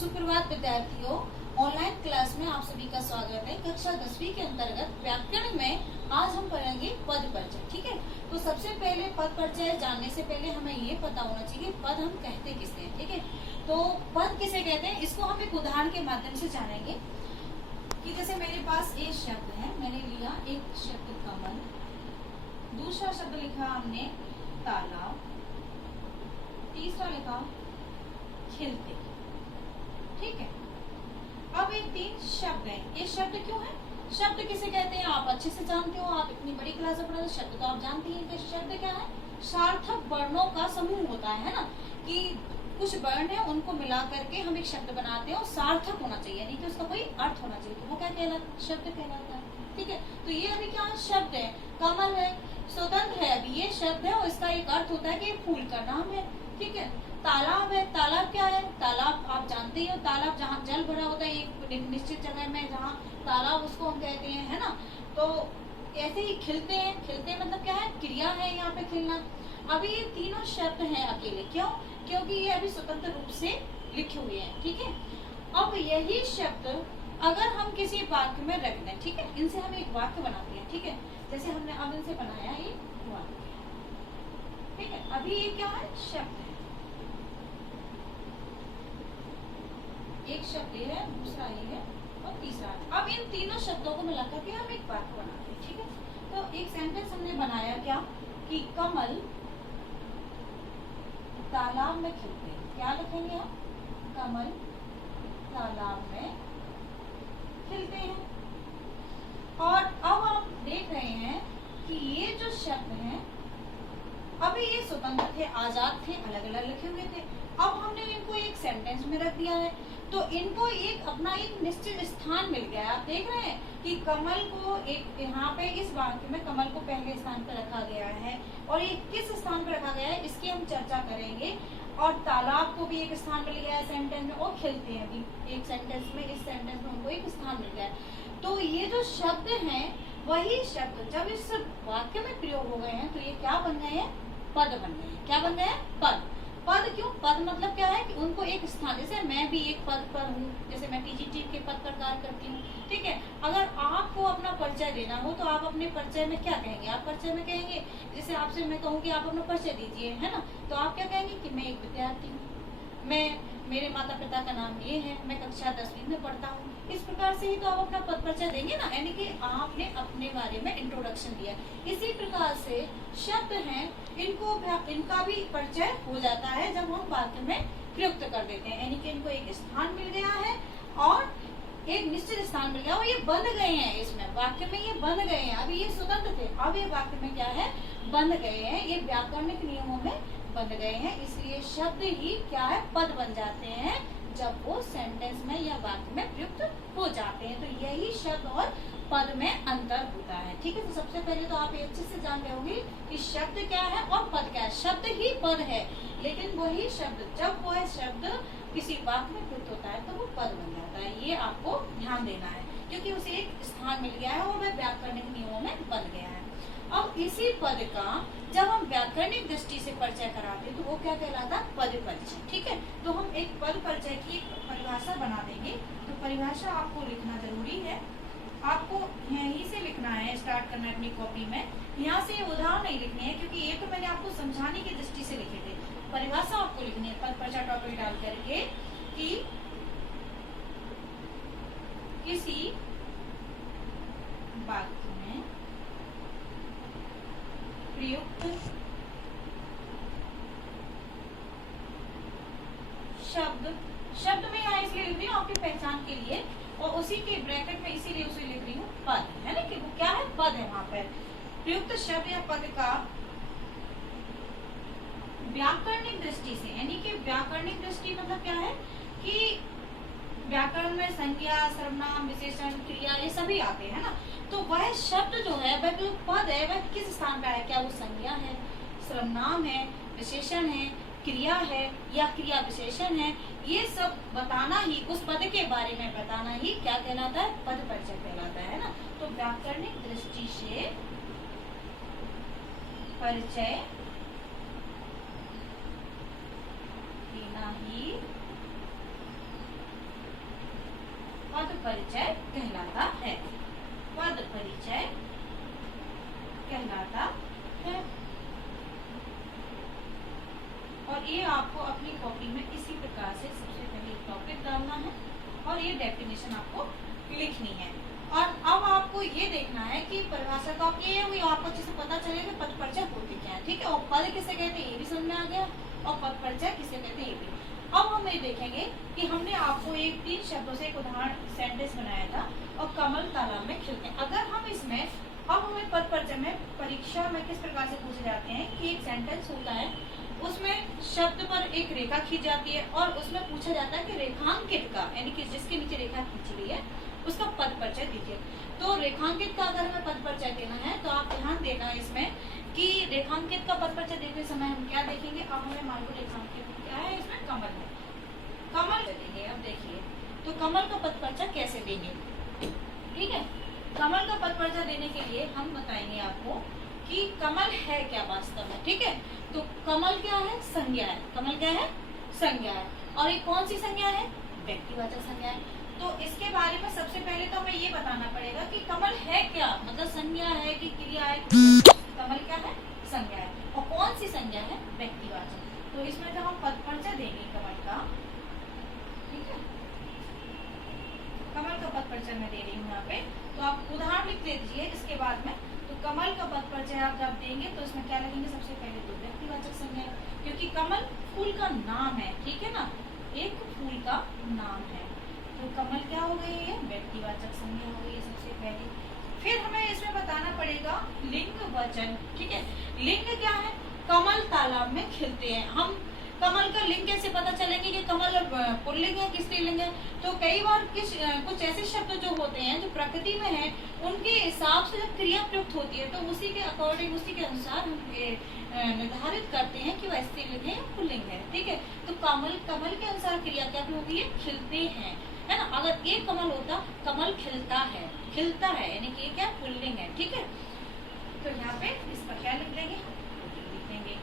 सुप्रभात विद्यार्थियों, online class में आप सभी का स्वागत है। कक्षा 10वीं के अंतर्गत व्याकरण में आज हम पढ़ेंगे पद परिचय। ठीक है, तो सबसे पहले पद परिचय जानने से पहले हमें ये पता होना चाहिए पद हम कहते किसे हैं। ठीक है, तो पद किसे कहते हैं इसको हम एक उदाहरण के माध्यम से जानेंगे कि जैसे मेरे पास एक शब्द है, मैंने लिया एक शब्द कमल, दूसरा शब्द लिखा हमने तालाब, तीसरा लिखा खिलते। ठीक है, अब ये 3 शब्द हैं। ये शब्द क्यों है? शब्द किसे कहते हैं आप अच्छे से जानते हो, आप इतनी बड़ी क्लास में पढ़ा, शब्द तो आप जानती हैं कि शब्द क्या है? सार्थक वर्णों का समूह होता है ना, कि कुछ वर्ण है उनको मिला करके हम एक शब्द बनाते हैं और सार्थक होना चाहिए, यानी कि उसका कोई अर्थ होना चाहिए, तो वो क्या कहलाता है? शब्द कहलाता है। ठीक है, तो ये अभी क्या शब्द है? कमल है, स्वतंत्र है, अभी ये शब्द है और इसका एक अर्थ होता है कि फूल का नाम है। ठीक है, तालाब है, तालाब क्या है? तालाब आप जानते ही हो, तालाब जहाँ जल भरा होता है एक निश्चित जगह में, जहाँ तालाब उसको हम कहते हैं, है ना। तो ऐसे ही खिलते हैं, खिलते मतलब क्या है? क्रिया है यहाँ पे खिलना। अभी ये तीनों शब्द हैं अकेले, क्यों? क्योंकि ये अभी स्वतंत्र रूप से लिखे हुए हैं। ठीक है, अब यही शब्द अगर हम किसी वाक्य में रख दें, ठीक है, इनसे हम एक वाक्य बनाते हैं। ठीक है, जैसे हमने अब इनसे बनाया ये वाक्य। ठीक है, अभी ये क्या है? शब्द है, एक शब्द ये है, दूसरा ये है और तीसरा है। अब इन तीनों शब्दों को मिलाकर के हम एक वाक्य बनाते हैं। ठीक है, तो एक सेंटेंस हमने बनाया क्या कि कमल तालाब में खिलते हैं। क्या लिखेंगे हम? कमल तालाब में खिलते हैं। और अब आप देख रहे हैं कि ये जो शब्द हैं अभी ये स्वतंत्र थे, आजाद थे, अलग अलग लिखे हुए थे। अब हमने इनको एक सेंटेंस में रख दिया है, तो इनको एक अपना एक निश्चित स्थान मिल गया है। आप देख रहे हैं कि कमल को एक यहाँ पे इस वाक्य में कमल को पहले स्थान पर रखा गया है और ये किस स्थान पर रखा गया है इसकी हम चर्चा करेंगे। और तालाब को भी एक स्थान मिल गया है सेंटेंस में, और खिलते हैं भी एक सेंटेंस में, इस सेंटेंस में उनको एक स्थान मिल गया है। तो ये जो शब्द हैं वही शब्द जब इस वाक्य में प्रयोग हो गए हैं तो ये क्या बन गए हैं? पद बन गए हैं। क्या बन गए हैं? पद। पद क्यों? पद मतलब क्या है कि उनको एक स्थान, जैसे मैं भी एक पद पर हूँ, जैसे मैं टीजीटी के पद पर कार्य करती हूँ। ठीक है, अगर आपको अपना परिचय देना हो तो आप अपने परिचय में क्या कहेंगे? आप परिचय में कहेंगे, जैसे आपसे मैं कहूँ कि आप अपना परिचय दीजिए, है ना, तो आप क्या कहेंगे कि मैं एक विद्यार्थी हूँ, मेरे माता पिता का नाम ये है, मैं कक्षा 10वीं में पढ़ता हूँ। इस प्रकार से ही तो आप अपना पद परिचय देंगे ना, यानी कि आपने अपने बारे में इंट्रोडक्शन दिया। इसी प्रकार से शब्द हैं, इनका भी परिचय हो जाता है जब हम वाक्य में प्रयुक्त कर देते हैं, यानी कि इनको एक स्थान मिल गया है और एक निश्चित स्थान मिल गया और ये बंध गए हैं, इसमें वाक्य में ये बंध गए हैं। अभी ये स्वतंत्र थे, अब ये वाक्य में क्या है? बंध गए हैं, ये व्याकरणिक नियमों में बंध गए हैं, इसलिए शब्द ही क्या है? पद बन जाते हैं जब वो सेंटेंस में या वाक्य में प्रयुक्त हो जाते हैं। तो यही शब्द और पद में अंतर होता है। ठीक है, तो सबसे पहले तो आप ये अच्छे से जान रहे होंगे कि शब्द क्या है और पद क्या है। शब्द ही पद है, लेकिन वही शब्द जब वह शब्द किसी वाक्य में प्रयुक्त होता है तो वो पद बन जाता है। ये आपको ध्यान देना है, क्योंकि उसे एक स्थान मिल गया है और वह व्याकरणिक नियमों में बन गया है। अब इसी पद का जब हम व्याकरणिक दृष्टि से परिचय कराते तो वो क्या कहलाता? पद परिचय। ठीक है, तो हम एक पद परिचय की परिभाषा बना देंगे। तो परिभाषा आपको लिखना जरूरी है, आपको यहीं से लिखना है, स्टार्ट करना है अपनी कॉपी में। यहाँ से उदाहरण नहीं लिखने हैं, क्योंकि ये तो मैंने आपको समझाने की दृष्टि से लिखे थे। परिभाषा आपको लिखनी है पद परिचय टॉपिक डाल करके कि किसी वाक्य में प्रयुक्त शब्द में यहाँ इसलिए लिख रही हूँ आपकी पहचान के लिए, और उसी के ब्रैकेट में इसीलिए उसे लिख रही हूँ पद, है ना, कि वो क्या है? पद है। वहां पर प्रयुक्त शब्द या पद का व्याकरणिक दृष्टि से, यानी कि व्याकरणिक दृष्टि मतलब क्या है कि व्याकरण में संज्ञा, सर्वनाम, विशेषण, क्रिया ये सभी आते हैं ना, तो वह शब्द जो है वह जो पद है वह किस स्थान पर है? क्या वो संज्ञा है, सर्वनाम है, विशेषण है, क्रिया है या क्रिया विशेषण है? ये सब बताना ही, उस पद के बारे में बताना ही क्या कहलाता है? पद परिचय कहलाता है ना। तो व्याकरणिक दृष्टि से परिचय देना ही पद परिचय कहलाता है, पद परिचय कहलाता है। और ये आपको अपनी कॉपी में इसी प्रकार से सबसे पहले टॉपिक डालना है और ये डेफिनेशन आपको लिखनी है। और अब आपको ये देखना है कि परिभाषा का ये हुई, आपको अच्छे से पता चलेगा पद परिचय होती क्या है, ठीक है। और पद किसे कहते हैं ये भी समझ में आ गया, और पद परिचय किसे कहते हैं ये भी। अब हम ये देखेंगे कि हमने आपको एक 3 शब्दों से एक उदाहरण सेंटेंस बनाया था, और कमल तालाब में खिलते हैं। अगर हम इसमें अब हमें पद परिचय में परीक्षा में किस प्रकार से पूछे जाते हैं कि एक सेंटेंस होता है, उसमें शब्द पर एक रेखा खींच जाती है और उसमें पूछा जाता है कि रेखांकित का, यानी कि जिसके नीचे रेखा खींची गई है उसका पद परिचय दीजिए। तो रेखांकित का अगर हमें पद परिचय देना है तो आप ध्यान देना इसमें कि रेखांकित का पद परिचय देते समय हम क्या देखेंगे। अब हमें मान लो रेखांकित क्या है, इसमें कमल है, कमल देंगे। अब देखिए तो कमल का पद परिचय कैसे देंगे, ठीक है। कमल का पद परिचय देने के लिए हम बताएंगे आपको कि कमल है क्या वास्तव में, ठीक है। तो कमल क्या है, संज्ञा है, कमल क्या है, संज्ञा है। और ये कौन सी संज्ञा है, व्यक्तिवाचक संज्ञा है। तो इसके बारे में सबसे पहले तो हमें ये बताना पड़ेगा कि कमल है क्या, मतलब संज्ञा है कि क्रिया है। कमल क्या है, संज्ञा है। और कौन सी संज्ञा है, व्यक्तिवाचक। तो इसमें जो हम पद परिचय देंगे कमल का, ठीक है, कमल का पद परिचय मैं दे रही हूँ यहाँ पे, तो आप उदाहरण लिख दीजिए इसके बाद में। तो कमल का पद परिचय आप जब देंगे तो इसमें क्या लगेंगे, सबसे पहले तो व्यक्तिवाचक संज्ञा, क्योंकि कमल फूल का नाम है, ठीक है ना, एक फूल का नाम है। तो कमल क्या हो गई है, व्यक्तिवाचक संज्ञा हो गई है सबसे पहले। फिर हमें इसमें बताना पड़ेगा लिंग वचन, ठीक है। लिंग क्या है, कमल तालाब में खिलते हैं। हम कमल का लिंग कैसे पता चलेंगे कि कमल पुल्लिंग है कि स्त्रीलिंग है। तो कई बार कुछ ऐसे शब्द जो होते हैं जो प्रकृति में है, उनके हिसाब से जब क्रिया प्रयुक्त होती है तो उसी के अकॉर्डिंग, उसी के अनुसार हम निर्धारित करते हैं कि वह स्त्रीलिंग है या पुल्लिंग है, ठीक है। तो कमल के अनुसार क्रिया क्या होगी है, खिलते हैं, है ना। अगर एक कमल होता, कमल खिलता है, खिलता है यानी कि क्या, पुल्लिंग है, ठीक है। तो यहाँ पे इस पर क्या लिख देंगे, लिख देंगे।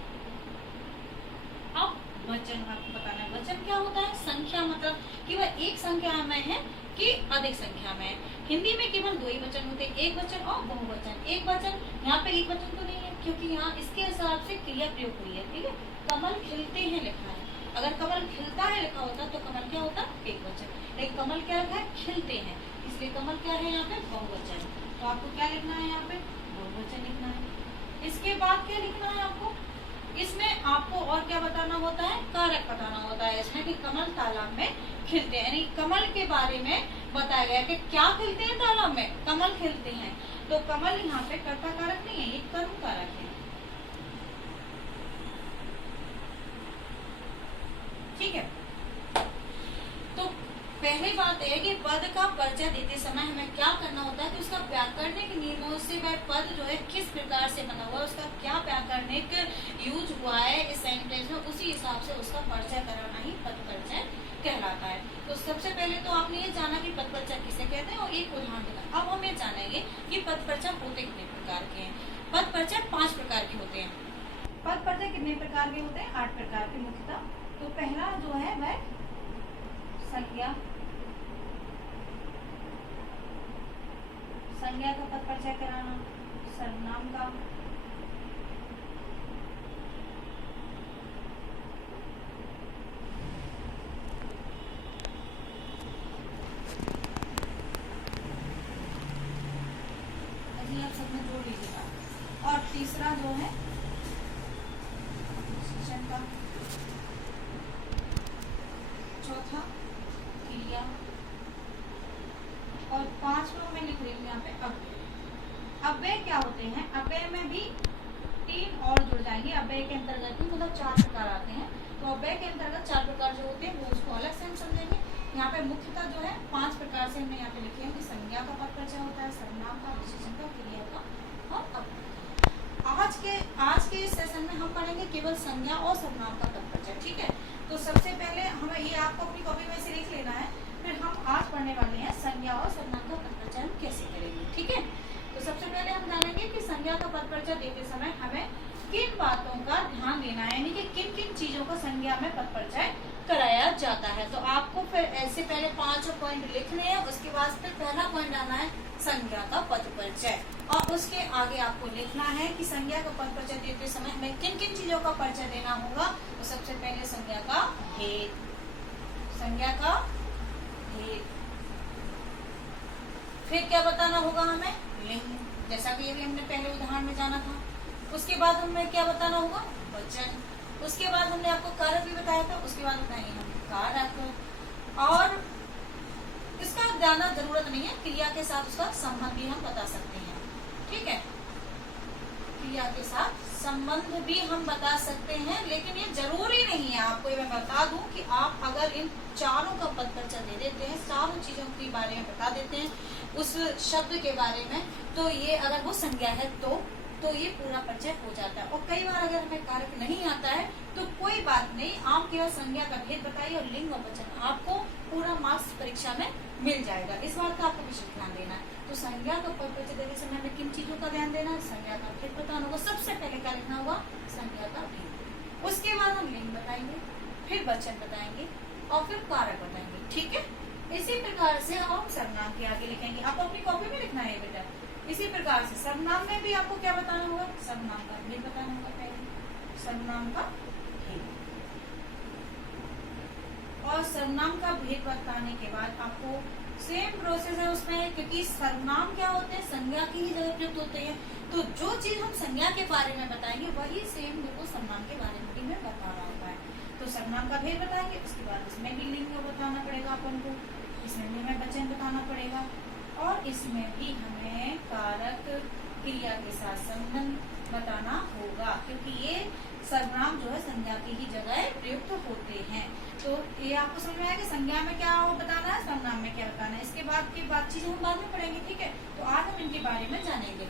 अब वचन आपको बताना है, वचन क्या होता है, संख्या, मतलब कि वह एक संख्या में है कि अधिक संख्या में है। हिंदी में केवल 2 ही वचन होते हैं, एक वचन और बहुवचन। एक वचन, यहाँ पे एक वचन तो नहीं है क्योंकि यहाँ इसके हिसाब से क्रिया प्रयोग हुई है, ठीक है। कमल खिलते हैं लिखा है, अगर कमल खिलता है लिखा होता तो कमल क्या होता, एक वचन। लेकिन कमल क्या लिखा है, खिलते हैं, इसलिए कमल क्या है यहाँ पे, बहुवचन। तो आपको क्या लिखना है, यहाँ पे बहुवचन लिखना है। इसके बाद क्या लिखना है आपको, इसमें आपको और क्या बताना होता है, कारक बताना होता है इसमें कि कमल तालाब में खिलते हैं, यानी कमल के बारे में बताया गया कि क्या खिलते हैं तालाब में, कमल खिलते हैं। तो कमल यहाँ पे कर्ता कारक नहीं है, ये कर्म कारक है, ठीक है। तो पहली बात है कि पद का परिचय देते समय हमें क्या करना होता है कि उसका व्याकरणिक नियमों से वह पद जो है किस प्रकार से बना हुआ है, उसका क्या व्याकरणिक यूज हुआ है इस सेंटेंस में, उसी हिसाब से उसका परिचय कराना ही पद परिचय कहलाता है। तो सबसे पहले तो आपने ये जाना कि पद परिचय किसे कहते हैं और एक उदाहरण देना। अब हम ये जानेंगे कि पद परिचय होते कितने प्रकार के हैं। पद परिचय 5 प्रकार के होते हैं। पद परिचय कितने प्रकार के होते हैं, 8 प्रकार के मुख्यतः। तो पहला जो है वह संज्ञा, संज्ञा का पद परिचय कराना, सर्वनाम का, आप सब में जोड़ लीजिएगा। और तीसरा जो है विशेषण का, चौथा क्रिया, और 5वां मैं लिख रही हूँ यहाँ पे अव्यय। अव्यय क्या होते हैं, अव्यय में भी 3 और जुड़ जाएंगे। अव्यय के अंतर्गत ही मतलब 4 प्रकार आते हैं। तो अव्यय के अंतर्गत 4 प्रकार जो होते हैं वो उसको अलग से हम समझेंगे। यहाँ पे मुख्यतः जो है 5 प्रकार से हमने यहाँ पे लिखे हैं कि संज्ञा का पद परिचय होता है, सर्वनाम का, विशेषण का, क्रिया का और अव्यय। आज के इस सेशन में हम पढ़ेंगे केवल संज्ञा और सर्वनाम का पद परिचय, ठीक है। तो सबसे पहले हमें ये आपको अपनी कॉपी में से लिख लेना है, फिर हम आज पढ़ने वाले हैं संज्ञा और सर्वनाम का पद परिचय हम कैसे करेंगे, ठीक है। तो सबसे पहले हम जानेंगे कि संज्ञा का पद परिचय देते समय हमें किन बातों का ध्यान देना है, यानी कि किन किन चीजों का संज्ञा में पद परिचय कराया जाता है। तो आपको आपको फिर ऐसे पहले 5 पॉइंट लिखने हैं, उसके बाद फिर पहला पॉइंट आना है संज्ञा का पद परिचय, और उसके आगे आपको लिखना है कि संज्ञा का पद परिचय देते समय हमें किन किन चीजों का परिचय देना होगा। तो सबसे पहले संज्ञा का भेद, संज्ञा का भेद, फिर क्या बताना होगा हमें, लिंग, जैसा कि अभी हमने पहले उदाहरण में जाना था। उसके बाद हमें क्या बताना होगा, वचन, उसके बाद हमने आपको कारक भी बताया था, उसके बाद बताएंगे हम कारक, और इसका जाना जरूरत नहीं है, क्रिया के साथ उसका संबंध भी हम बता सकते हैं, ठीक है, क्रिया के साथ संबंध भी हम बता सकते हैं, लेकिन ये जरूरी नहीं है। आपको मैं बता दूं कि आप अगर इन चारों का पद परिचय दे देते हैं, चारों चीजों के बारे में बता देते हैं, उस शब्द के बारे में, तो ये अगर वो संज्ञा है तो ये पूरा परिचय हो जाता है। और कई बार अगर हमें कारक नहीं आता है तो कोई बात नहीं, आप केवल संज्ञा का भेद बताइए और लिंग और वचन, आपको पूरा मार्क्स परीक्षा में मिल जाएगा। इस बात का आपको विशेष ध्यान देना है। तो संज्ञा का पद परिचय देने समय हमें किन चीजों का ध्यान देना है, संज्ञा का भेद बताना होगा, सबसे पहले क्या लिखना होगा, संज्ञा का भेद, उसके बाद हम लिंग बताएंगे, फिर वचन बताएंगे और फिर कारक बताएंगे, ठीक है। इसी प्रकार से हम सर्वनाम के आगे लिखेंगे, आपको अपनी कॉपी में लिखना है बेटा। इसी प्रकार से सर्वनाम में भी आपको क्या बताना होगा, सर्वनाम का भेद बताना होगा, पहले सर्वनाम का भेद, और सर्वनाम का भेद बताने के बाद आपको सेम प्रोसेस है उसमें, क्योंकि सर्वनाम क्या होते हैं, संज्ञा की ही जगह प्रयुक्त होते हैं, तो जो चीज हम संज्ञा के बारे में बताएंगे वही सेम देखो सर्वनाम के बारे में भी मैं बता रहा होता है। तो सर्वनाम का भेद बताएंगे, उसके बाद इसमें भी लिंग बताना पड़ेगा अपन को, इसमें भी हमें वचन बताना पड़ेगा, और इसमें भी हमें कारक क्रिया के साथ संबंध बताना होगा, क्योंकि ये सर्वनाम जो है संज्ञा की ही जगह प्रयुक्त होते हैं। तो ये आपको समझ में आया कि संज्ञा में क्या बताना है, सर्वनाम में क्या बताना है। इसके बाद की बात चीजें हम बाद में पढ़ेंगे, ठीक है। तो आज हम इनके बारे में जानेंगे।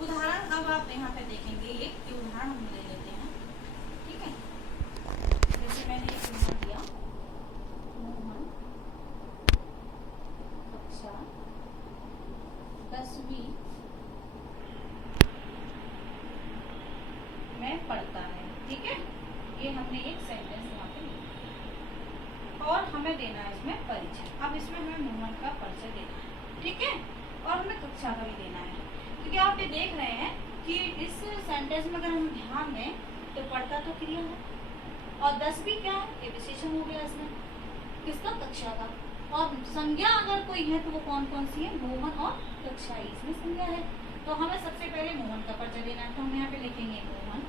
उदाहरण अब आप यहाँ पे देखेंगे, एक उदाहरण हम ले लेते हैं, ठीक है। जैसे मैंने एक उदाहरण दिया, मोहन कक्षा 10वीं में पढ़ता है, ठीक है। ये हमने एक सेंटेंस यहाँ पे लिखा और हमें देना है इसमें परिचय। अब इसमें हमें मोहन का परिचय देना है, ठीक है, और हमें कक्षा का भी देना है, क्योंकि आप ये देख रहे हैं कि इस सेंटेंस में अगर हम ध्यान दें तो पढ़ता तो क्रिया है, और 10वीं क्या है, ये विशेषण हो गया इसमें किसका, कक्षा का, और संज्ञा अगर कोई है तो वो कौन कौन सी है, मोहन और कक्षा, इसमें संज्ञा है। तो हमें सबसे पहले मोहन का परिचय देना है, तो हम यहाँ पे लिखेंगे मोहन,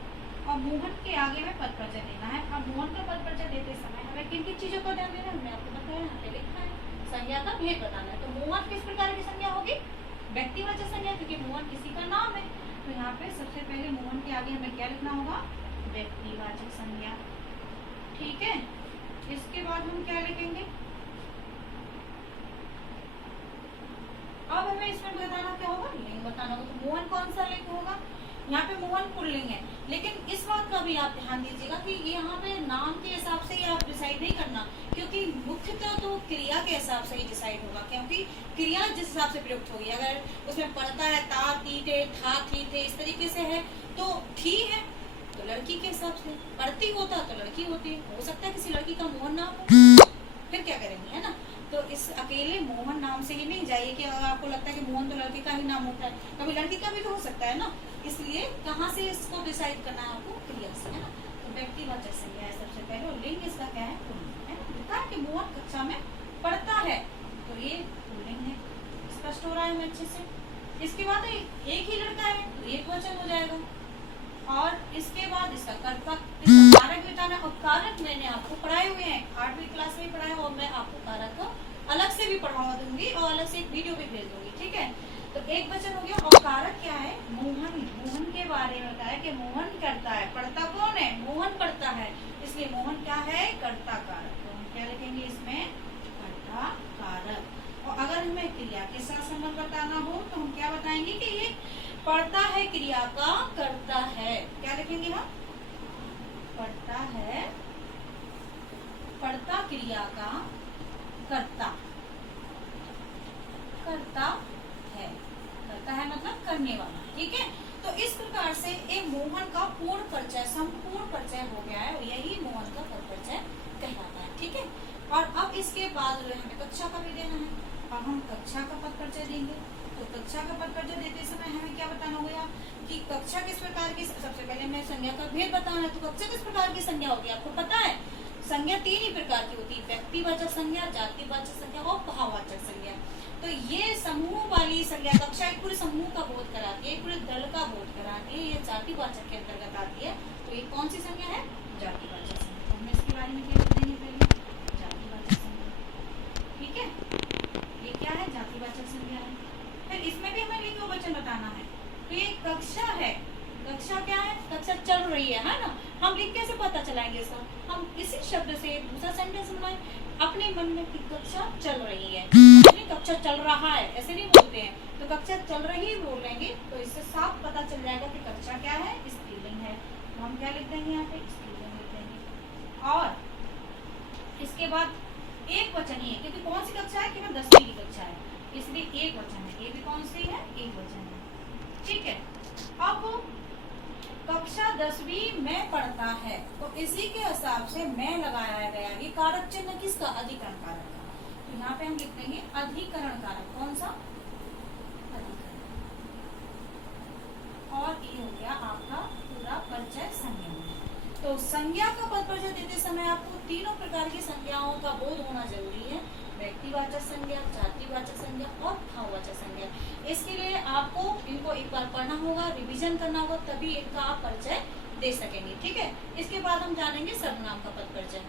और मोहन के आगे में पद परिचय देना है। अब मोहन का पद परिचय देते समय हमें किन किन चीजों का ध्यान देना है, हमने आपको बताया, यहाँ पे लिखा है, संज्ञा का भेद बताना है। तो मोहन किस प्रकार की संज्ञा होगी, व्यक्तिवाचक संज्ञा, क्योंकि मोहन किसी का नाम है। तो यहाँ पे सबसे पहले मोहन के आगे हमें क्या लिखना होगा, व्यक्तिवाचक संज्ञा, ठीक है। इसके बाद हम क्या लिखेंगे, अब हमें इसमें बताना क्या होगा, लिंग बताना होगा। तो मोहन कौन सा लिंग होगा, यहाँ पे मोहन पुल्लिंग है, लेकिन इस बात का भी आप ध्यान दीजिएगा कि यहाँ पे नाम के हिसाब से ही आप डिसाइड नहीं करना, क्योंकि मुख्यतः तो क्रिया के हिसाब से ही डिसाइड होगा, क्योंकि क्रिया जिस हिसाब से प्रयुक्त होगी, अगर उसमें पढ़ता है ता ती थे था थी थे इस तरीके से है तो थी है, तो लड़की के हिसाब से, पढ़ती होता तो लड़की होती, हो सकता है किसी लड़की का मोहन नाम हो, फिर क्या करेंगे, है ना। तो इस अकेले मोहन नाम से ही नहीं जाइए कि अगर आपको लगता है कि मोहन तो लड़के का ही नाम होता है, कभी लड़की का भी तो हो सकता है ना, इसलिए कहाँ से इसको डिसाइड करना है आपको, क्रिया से, है ना। तो व्यक्तिवाचक संज्ञा है सबसे पहले, और लिंग इसका क्या है, पुल्लिंग है ना। लिखा है कि मोहन कक्षा में पढ़ता है, तो ये पुल्लिंग है, स्पष्ट हो रहा है अच्छे से। इसके बाद एक ही लड़का है तो एक वचन हो जाएगा, और इसके बाद इसका कर्ता, इसका कारक बताना, और कारक मैंने आपको पढ़ाए हुए हैं, 8वीं क्लास में पढ़ाया, और मैं आपको कारक को अलग से भी पढ़वा दूंगी और अलग से एक वीडियो भी भेज दूंगी, ठीक है। तो एक वचन हो गया, और कारक क्या है, मोहन, मोहन के बारे में बताया कि मोहन करता है, पढ़ता कौन है, मोहन पढ़ता है, इसलिए मोहन क्या है, कर्ता कारक। तो हम क्या लिखेंगे इसमें, कर्ता कारक। और अगर हमें क्रिया के साथ संबंध बताना हो तो हम क्या बताएंगे कि ये पढ़ता है क्रिया का करता है, क्या लिखेंगे हम, पढ़ता है, पढ़ता क्रिया का करता, करता है, करता है मतलब करने वाला, ठीक है। तो इस प्रकार से एक मोहन का पूर्ण परिचय, संपूर्ण परिचय हो गया है, यही मोहन का पद परिचय कहलाता है, ठीक है। इसके बाद जो है हमें कक्षा का भी देना है। अब हम कक्षा का पद परिचय देंगे। तो कक्षा का पद परिचय देते समय हमें क्या बताना होगा कि कक्षा किस प्रकार की, सबसे पहले मैं संज्ञा का भेद बताना है। तो कक्षा किस प्रकार की संज्ञा होगी आपको पता है। संज्ञा 3 ही प्रकार की होती है, व्यक्तिवाचक संज्ञा, जातिवाचक संज्ञा और भाववाचक संज्ञा। तो ये समूह वाली संज्ञा कक्षा एक पूरे समूह का बोध कराती है, एक पूरे दल का बोध कराती है, ये जातिवाचक के अंतर्गत आती है। तो ये कौन सी संज्ञा है, जातिवाचक संज्ञा। तो हमें इसके बारे में क्या लिख देंगे, पहले जातिवाचक संज्ञा, ठीक है। ये क्या है, जातिवाचक संज्ञा है। फिर इसमें भी हमें लिंग बहुवचन बताना है। तो ये कक्षा है, कक्षा क्या है, कक्षा चल रही है ना। हम लिख कैसे पता चलाएंगे इसका, हम इसी शब्द से दूसरा सेंटेंस बनाए अपने मन में कि कक्षा चल रही है, कक्षा चल रहा है ऐसे नहीं बोलते हैं। तो कक्षा चल रही बोल लेंगे तो इससे साफ पता चल जाएगा कि कक्षा क्या है, स्त्रीलिंग है। तो हम क्या लिख देंगे, यहाँ पे स्त्रीलिंग लिख देंगे। और इसके बाद एक वचन ही है, क्योंकि कौन सी कक्षा है, केवल 10वीं की कक्षा है, इसलिए एक वचन है। ये भी कौन सी है, एक वचन है, ठीक है। अब कक्षा 10वीं में पढ़ता है, तो इसी के हिसाब से मैं लगाया गया। ये कारक चिन्ह किसका, अधिकरण कारक का। तो यहाँ पे हम लिख देंगे अधिकरण कारक, कौन सा, अधिकरण। और ये हो गया आपका पूरा परिचय संज्ञा में। तो संज्ञा का पद परिचय देते समय आपको तीनों प्रकार की संज्ञाओं का बोध होना जरूरी है, व्यक्तिवाचक संज्ञा, जातिवाचक संज्ञा और भाववाचक संज्ञा। इसके लिए आपको इनको एक बार पढ़ना होगा, रिवीजन करना होगा, तभी इनका आप परिचय दे सकेंगे, ठीक है। इसके बाद हम जानेंगे सर्वनाम का पद परिचय।